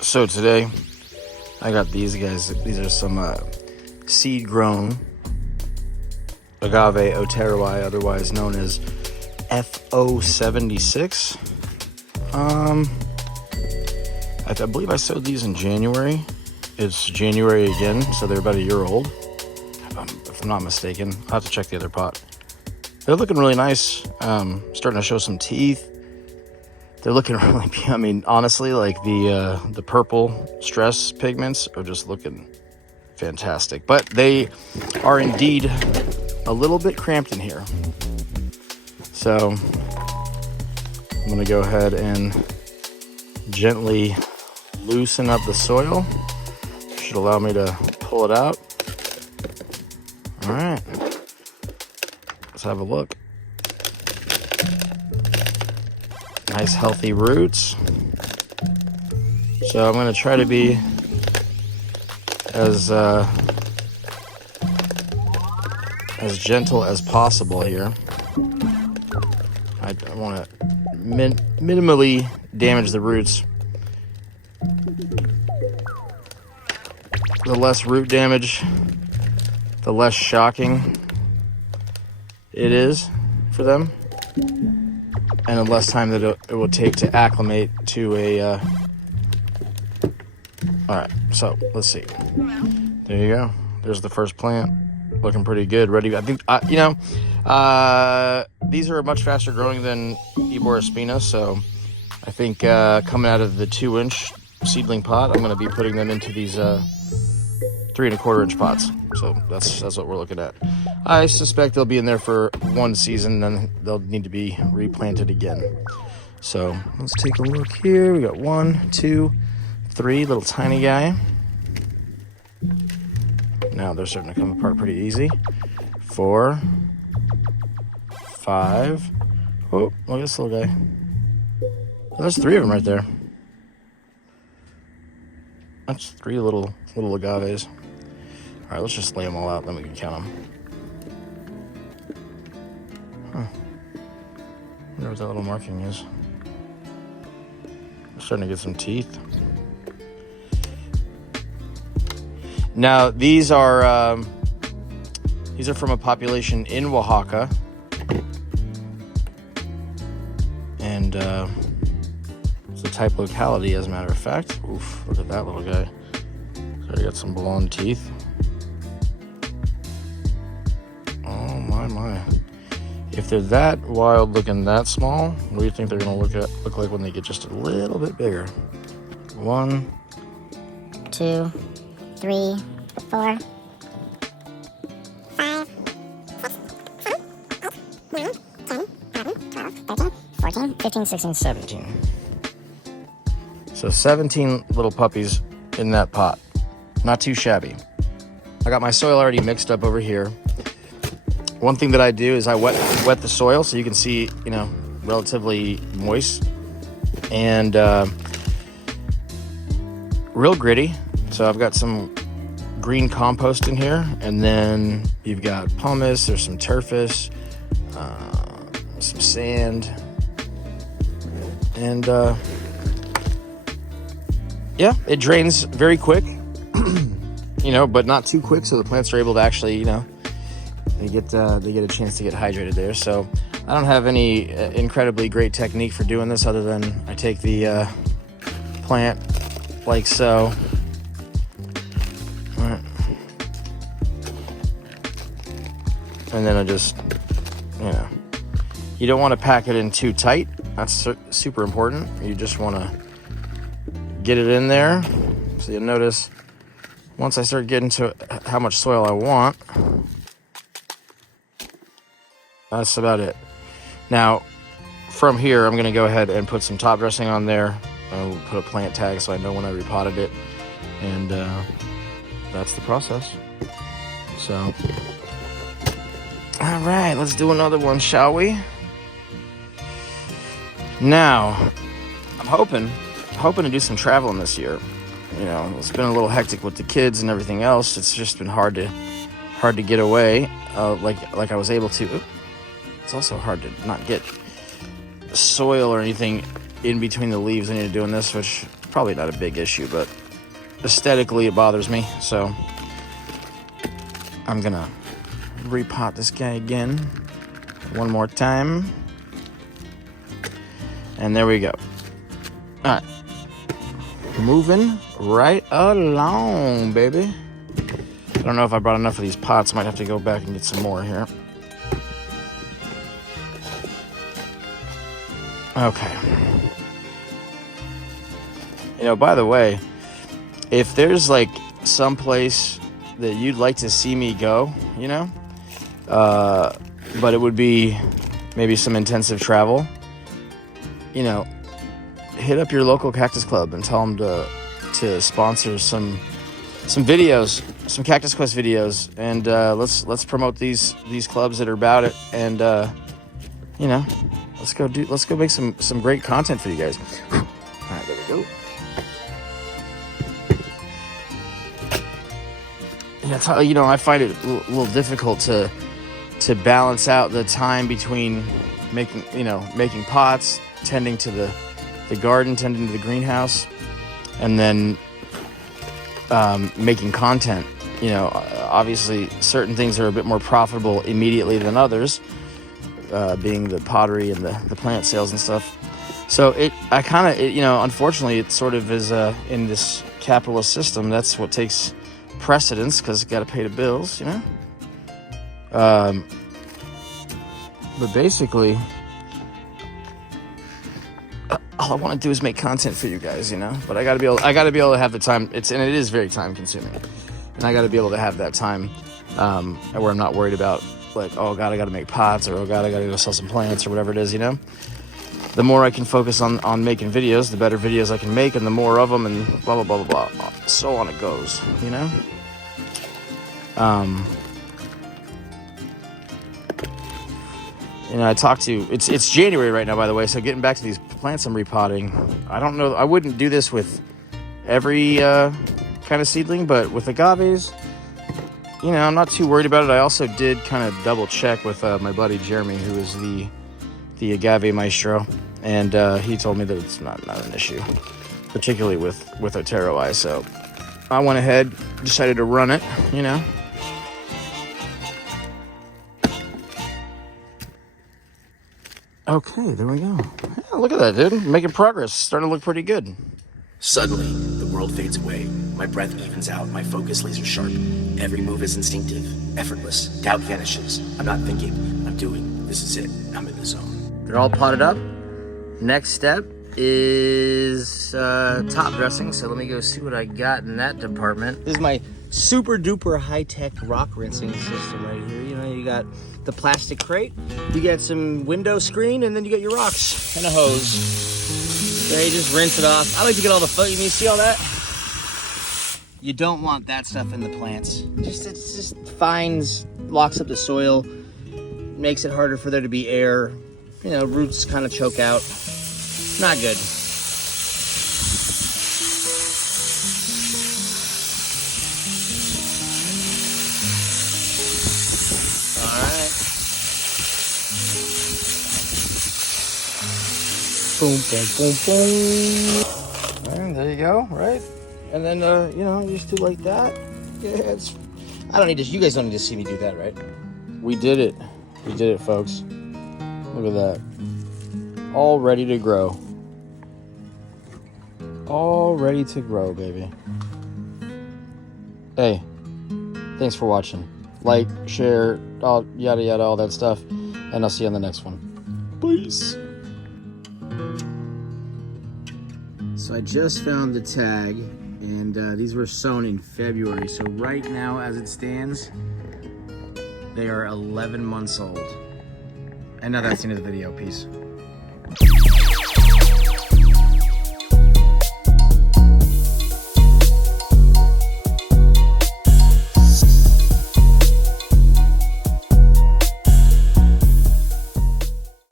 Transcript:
So today I got these guys. These are some seed grown agave oteroi, otherwise known as FO76. I believe I sowed these in January. It's January again, so they're about a year old, if I'm not mistaken. I'll have to check the other pot. They're looking really nice. Starting to show some teeth. They're looking really, I mean, honestly, like the purple stress pigments are just looking fantastic. But they are indeed a little bit cramped in here. So I'm gonna go ahead and gently loosen up the soil. Should allow me to pull it out. All right, let's have a look. Nice healthy roots. So I'm going to try to be as gentle as possible here. I want to minimally damage the roots. The less root damage, the less shocking it is for them, and the less time that it will take to acclimate to a all right, so let's see. There you go. There's the first plant, looking pretty good, ready. I think these are much faster growing than Spina, so I think coming out of the 2-inch seedling pot, I'm going to be putting them into these 3 1/4 inch pots. So that's what we're looking at. I suspect they'll be in there for 1 season, then they'll need to be replanted again. So let's take a look here. We got 1, 2, 3, little tiny guy. Now they're starting to come apart pretty easy. 4, 5. Oh, look at this little guy. Oh, there's 3 of them right there. That's 3 little agaves. All right, let's just lay them all out, then we can count them. Huh. I wonder what that little marking is. We're starting to get some teeth. Now, these are from a population in Oaxaca. And it's a type locality, as a matter of fact. Oof, look at that little guy. So I got some blonde teeth. Oh my. If they're that wild looking, that small, what do you think they're gonna look like when they get just a little bit bigger? 1, 2, 3, 4, 5, 6, 7, 8, 9, 10, 11, 12, 13, 14, 15, 16, 17. So 17 little puppies in that pot. Not too shabby. I got my soil already mixed up over here. One thing that I do is I wet the soil so you can see, relatively moist and real gritty. So I've got some green compost in here, and then you've got pumice, there's some turfus, some sand, and yeah, it drains very quick, but not too quick, so the plants are able to actually, they get a chance to get hydrated there. So I don't have any incredibly great technique for doing this, other than I take the plant like so. All right. And then I just, you don't want to pack it in too tight. That's super important. You just want to get it in there. So you'll notice once I start getting to how much soil I want, that's about it. Now, from here, I'm going to go ahead and put some top dressing on there. I'll put a plant tag so I know when I repotted it. And that's the process. So, all right, let's do another one, shall we? Now, I'm hoping to do some traveling this year. It's been a little hectic with the kids and everything else. It's just been hard to get away, like I was able to. It's also hard to not get soil or anything in between the leaves when you're doing this, which probably not a big issue, but aesthetically it bothers me. So I'm gonna repot this guy again one more time. And there we go. All right. Moving right along, baby. I don't know if I brought enough of these pots. Might have to go back and get some more here. Okay. You know, by the way, if there's like some place that you'd like to see me go, you know, but it would be maybe some intensive travel, you know, hit up your local cactus club and tell them to sponsor some videos, some Cactus Quest videos, and let's promote these clubs that are about it, and you know, let's go make some great content for you guys. All right, there we go. And that's how, you know, I find it a little difficult to balance out the time between making pots, tending to the garden, tending to the greenhouse, and then making content. You know, obviously certain things are a bit more profitable immediately than others, being the pottery and the plant sales and stuff. So you know, unfortunately it sort of is in this capitalist system, that's what takes precedence, because you got to pay the bills, you know. But basically, all I want to do is make content for you guys, you know. But I gotta be able to have the time. It is very time consuming, and I gotta be able to have that time where I'm not worried about, like, oh god, I gotta make pots, or oh god, I gotta go sell some plants, or whatever it is, you know. The more I can focus on making videos, the better videos I can make, and the more of them, and blah blah blah blah blah. So on it goes, you know. You know, it's January right now, by the way, so getting back to these plants I'm repotting, I don't know, I wouldn't do this with every kind of seedling, but with agaves, you know, I'm not too worried about it. I also did kind of double check with my buddy Jeremy, who is the agave maestro, and he told me that it's not an issue, particularly with Otero eye, so I went ahead, decided to run it, you know. Okay, there we go. Yeah, look at that, dude. Making progress. Starting to look pretty good. Suddenly, the world fades away. My breath evens out. My focus laser sharp. Every move is instinctive, effortless. Doubt vanishes. I'm not thinking. I'm doing. This is it. I'm in the zone. They're all potted up. Next step is top dressing. So let me go see what I got in that department. This is my super duper high-tech rock rinsing system right here. You know, you got the plastic crate, you got some window screen, and then you got your rocks and a hose. There, you just rinse it off. I like to get all the foot. You see all that? You don't want that stuff in the plants. It just finds, locks up the soil, makes it harder for there to be air. You know, roots kind of choke out. Not good. Boom, boom, boom, boom. And there you go, right? And then, you know, you just do like that. Yeah, I don't need to, you guys don't need to see me do that, right? We did it. We did it, folks. Look at that. All ready to grow. All ready to grow, baby. Hey, thanks for watching. Like, share, all yada yada, all that stuff. And I'll see you on the next one. Peace. So I just found the tag, and these were sown in February. So right now, as it stands, they are 11 months old. And now that's the end of the video. Peace.